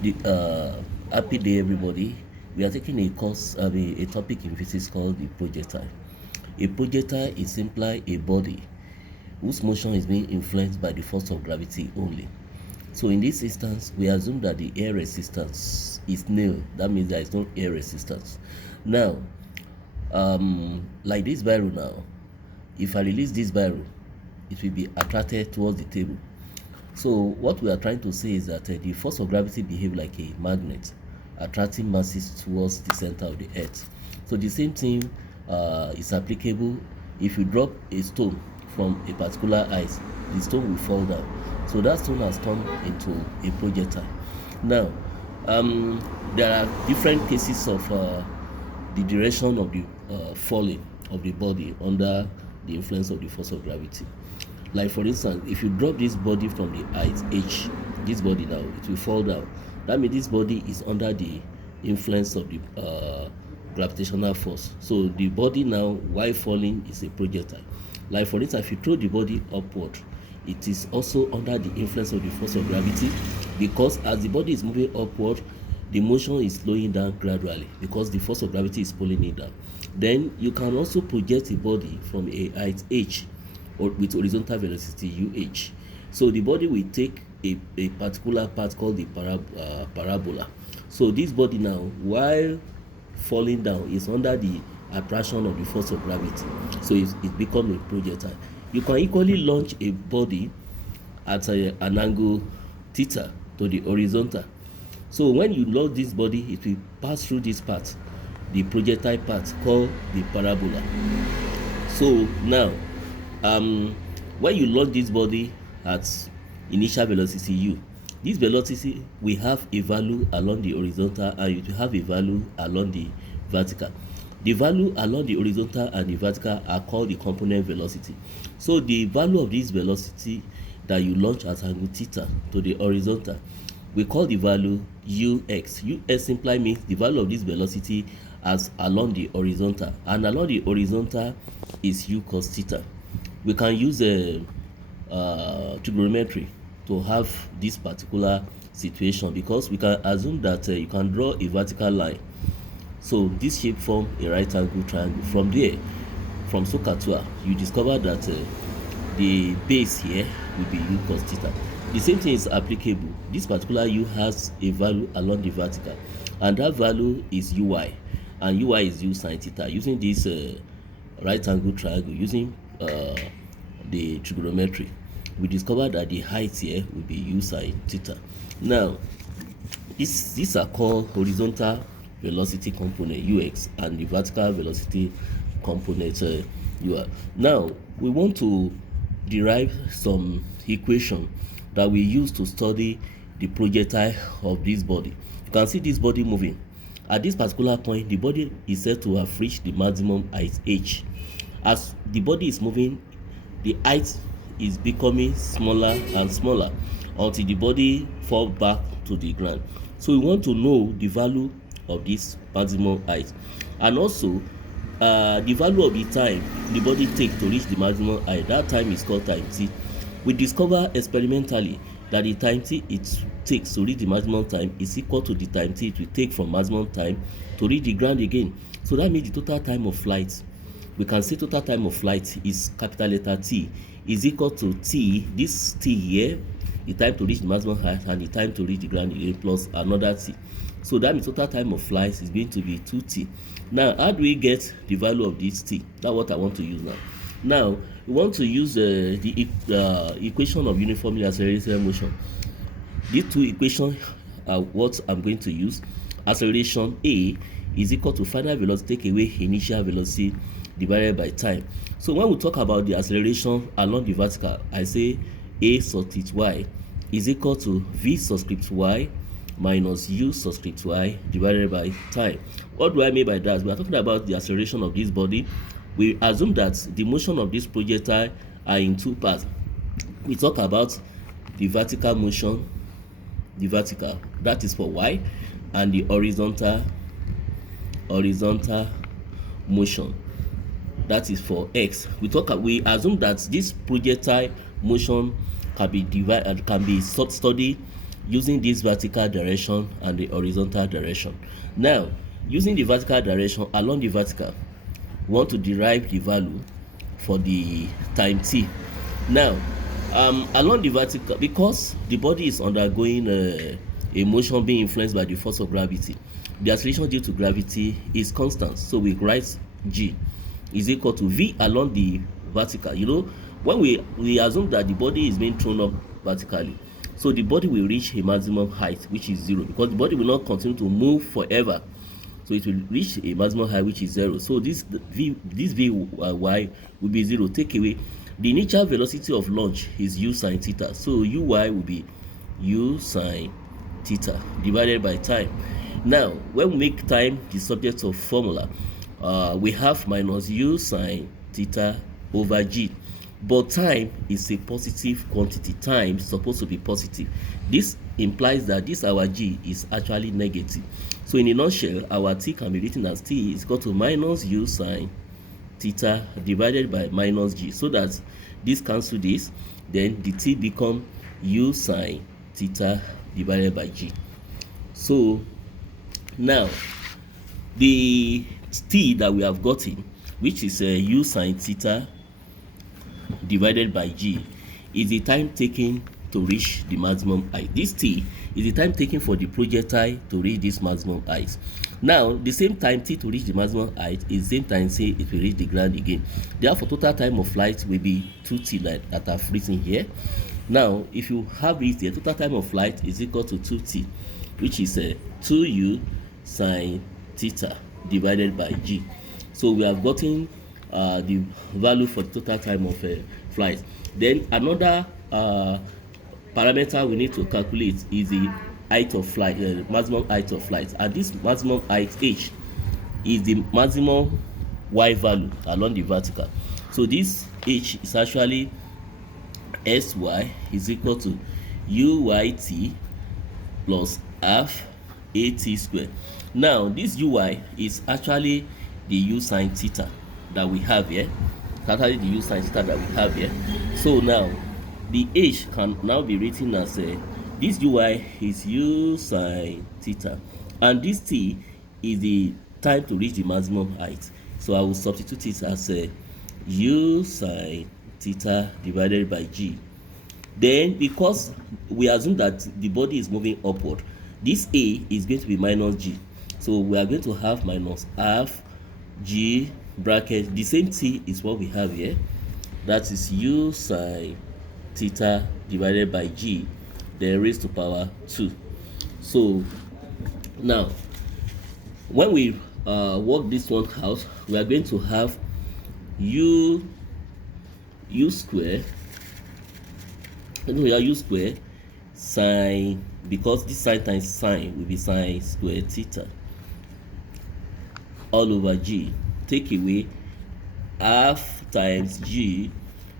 Happy day, everybody. We are taking a topic in physics called the projectile. A projectile is simply a body whose motion is being influenced by the force of gravity only. So in this instance, we assume that the air resistance is nil. That means there is no air resistance. Now, like this barrel now, if I release this barrel, it will be attracted towards the table. So what we are trying to say is that the force of gravity behaves like a magnet, attracting masses towards the center of the earth. So the same thing is applicable if you drop a stone from a particular height, the stone will fall down. So that stone has turned into a projectile. Now, there are different cases of the direction of the falling of the body under the influence of the force of gravity. Like for instance, if you drop this body from the height h, this body now, it will fall down. That means this body is under the influence of the gravitational force. So the body now, while falling, is a projectile. Like for instance, if you throw the body upward, it is also under the influence of the force of gravity, because as the body is moving upward, the motion is slowing down gradually because the force of gravity is pulling it down. Then you can also project a body from a height h or with horizontal velocity uh. So the body will take a particular part called the parabola. So this body now, while falling down, is under the attraction of the force of gravity. So it becomes a projectile. You can equally launch a body at an angle theta to the horizontal. So when you launch this body, it will pass through this part, the projectile part called the parabola. So now, when you launch this body at initial velocity u, this velocity will have a value along the horizontal and it will have a value along the vertical. The value along the horizontal and the vertical are called the component velocity. So the value of this velocity that you launch at angle theta to the horizontal, we call the value ux. Ux simply means the value of this velocity as along the horizontal, and along the horizontal is u cos theta. We can use trigonometry to have this particular situation, because we can assume that you can draw a vertical line. So this shape form a right angle triangle. From there, from SOHCAHTOA, you discover that the base here will be u cos theta. The same thing is applicable. This particular u has a value along the vertical, and that value is ui, and ui is u sin theta. Using this right angle triangle, using the trigonometry, we discover that the height here will be u sin theta. Now, these are called horizontal velocity component ux and the vertical velocity component ui. Now we want to derive some equation that we use to study the projectile of this body. You can see this body moving. At this particular point, the body is said to have reached the maximum height h. As the body is moving, the height is becoming smaller and smaller until the body falls back to the ground. So we want to know the value of this maximum height, and also the value of the time the body takes to reach the maximum height. That time is called time t. We discover experimentally that the time t it takes to reach the maximum time is equal to the time t it will take from maximum time to reach the ground again. So that means the total time of flight, we can say total time of flight is capital letter T is equal to T, this T here, the time to reach the maximum height, and the time to reach the ground again, plus another T. So that means total time of flight is going to be 2t. Now, how do we get the value of this t? That's what I want to use now. Now, we want to use the equation of uniformly accelerated motion. These two equations are what I'm going to use. Acceleration A is equal to final velocity take away initial velocity divided by time. So when we talk about the acceleration along the vertical, I say A subscript y is equal to V subscript y minus u subscript y divided by time. What do I mean by that? We are talking about the acceleration of this body. We assume that the motion of this projectile are in two parts. We talk about the vertical motion, the vertical, that is for y, and the horizontal motion, that is for x. We assume that this projectile motion can be studied using this vertical direction and the horizontal direction. Now, using the vertical direction along the vertical, we want to derive the value for the time t. Now, along the vertical, because the body is undergoing a motion being influenced by the force of gravity, the acceleration due to gravity is constant. So we write g is equal to v along the vertical. You know, when we assume that the body is being thrown up vertically, so the body will reach a maximum height, which is 0, because the body will not continue to move forever. So it will reach a maximum height, which is 0. So this vy will be 0. Take away the initial velocity of launch is u sine theta. So uy will be u sine theta divided by time. Now, when we make time the subject of formula, we have minus u sine theta over g. But time is a positive quantity. Time is supposed to be positive. This implies that this our g is actually negative. So in a nutshell, our t can be written as t is equal to minus u sine theta divided by minus g. So that this cancel this, then the t become u sine theta divided by g. So now the t that we have gotten, which is u sine theta divided by g, is the time taken to reach the maximum height. This t is the time taken for the projectile to reach this maximum height. Now, the same time t to reach the maximum height is the same time say it will reach the ground again. Therefore, total time of flight will be 2t that I've written here. Now, if you have it, the total time of flight is equal to 2t, which is 2u sine theta divided by g. So we have gotten the value for the total time of flight. Then another parameter we need to calculate is the height of flight, maximum height of flight, and this maximum height h is the maximum y value along the vertical. So this h is actually sy is equal to uyt plus half at square. Now this uy is actually the u sine theta that we have here. Actually the u sine theta that we have here. So now the h can now be written as this uy is u sine theta, and this t is the time to reach the maximum height. So I will substitute it as u sine theta divided by g. Then, because we assume that the body is moving upward, this a is going to be minus g. So we are going to have minus half g bracket, the same t is what we have here, that is u sine theta divided by g, then raised to power 2. So now when we work this one out, we are going to have u square, u square sine, because this sine times sine will be sine square theta all over g. Take away half times g.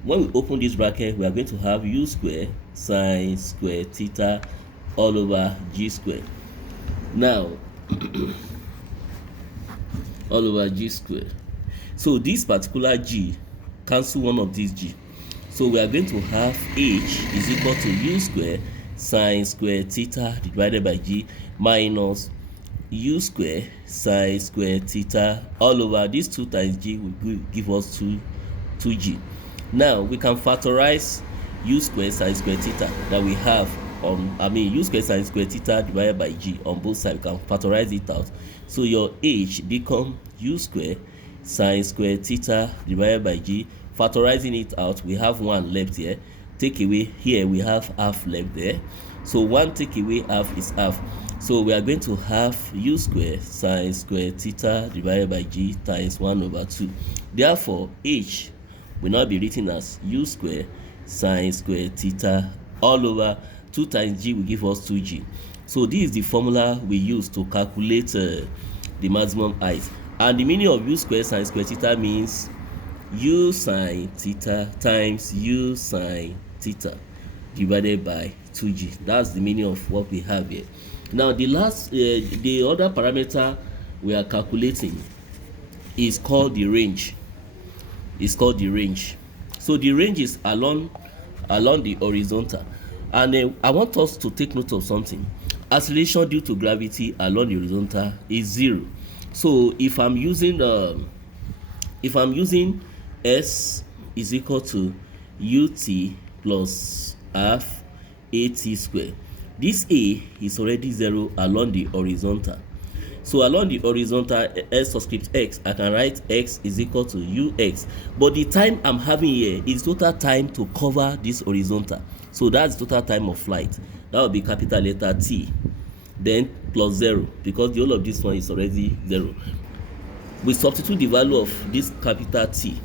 When we open this bracket, we are going to have u square sine square theta all over g square. Now all over g square. So this particular g cancel one of these g. So we are going to have h is equal to u square sine square theta divided by g minus u square sine square theta all over this 2 times g will give us 2g. Now we can factorize u square sine square theta that we have on, u square sine square theta divided by g on both sides. We can factorize it out. So your h become u square sine square theta divided by g. Factorizing it out, we have 1 left here. Take away here, we have half left there. So 1 take away half is half. So we are going to have u square sine square theta divided by g times 1 over 2. Therefore, h will now be written as u square sine square theta all over 2 times g will give us 2g. So this is the formula we use to calculate the maximum height. And the meaning of u square sine square theta means u sine theta times u sine theta divided by 2g. That's the meaning of what we have here. Now the other parameter we are calculating is called the range. So the range is along the horizontal. And I want us to take note of something. Acceleration due to gravity along the horizontal is 0. So if I'm using s is equal to ut plus half at square, this a is already 0 along the horizontal. So along the horizontal, s subscript x, I can write x is equal to ux, but the time I'm having here is total time to cover this horizontal. So that's total time of flight. That will be capital letter T, then plus 0, because the whole of this one is already 0. We substitute the value of this capital T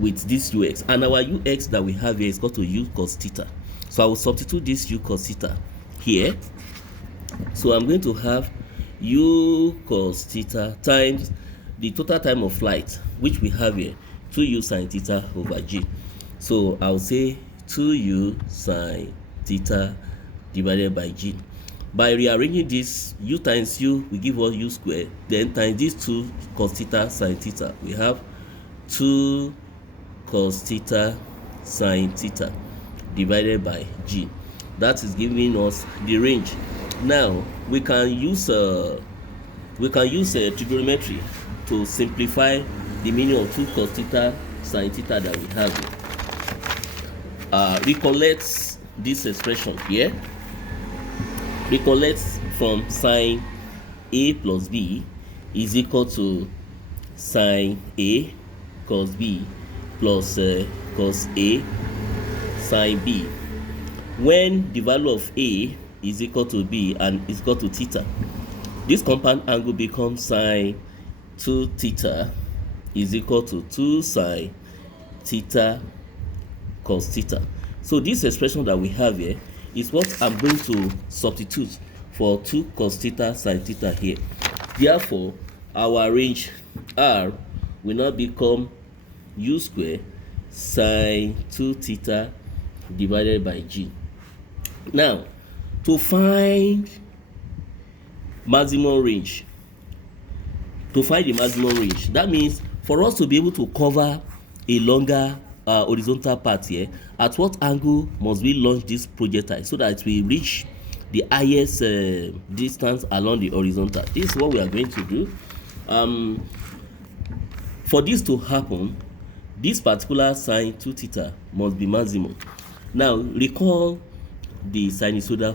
with this ux, and our ux that we have here is equal to u cos theta. So I will substitute this u cos theta here. So I'm going to have u cos theta times the total time of flight, which we have here, 2u sin theta over g. So I'll say 2u sin theta divided by g. By rearranging this, u times u will give us u squared, then times these 2 cos theta sin theta, we have 2 cos theta sin theta divided by g. That is giving us the range. Now we can use trigonometry to simplify the meaning of 2 cos theta sin theta that we have here. Recollect this expression here. Recollect from sine a plus b is equal to sine a cos b plus cos a sine b. When the value of a is equal to b and is equal to theta, this compound angle becomes sine 2 theta is equal to 2 sine theta cos theta. So this expression that we have here is what I'm going to substitute for 2 cos theta sin theta here. Therefore, our range r will now become u square sin 2 theta divided by g. Now, to find maximum range, that means for us to be able to cover a longer horizontal part here, at what angle must we launch this projectile so that we reach the highest distance along the horizontal? This is what we are going to do. For this to happen, this particular sine 2 theta must be maximum. Now recall the sinusoidal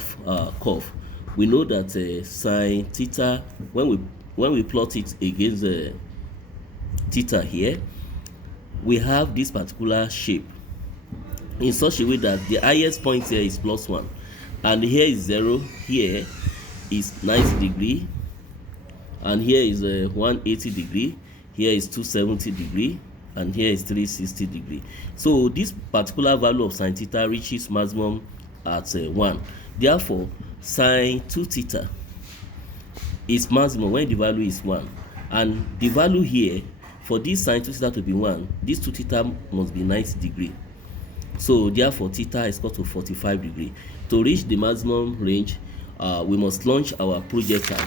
curve. We know that sine theta, when we plot it against theta here, we have this particular shape in such a way that the highest point here is +1, and here is 0, here is 90 degree, and here is 180 degree, here is 270 degree, and here is 360 degree. So this particular value of sin theta reaches maximum at 1. Therefore, sin 2 theta is maximum when the value is 1, and the value here for this sin 2 theta to be 1, this 2 theta must be 90 degree. So therefore theta is equal to 45 degree. To reach the maximum range, we must launch our projectile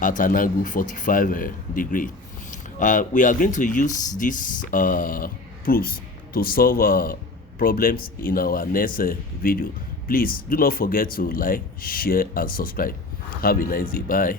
at an angle 45 degree. We are going to use these proofs to solve problems in our next video. Please do not forget to like, share and subscribe. Have a nice day. Bye.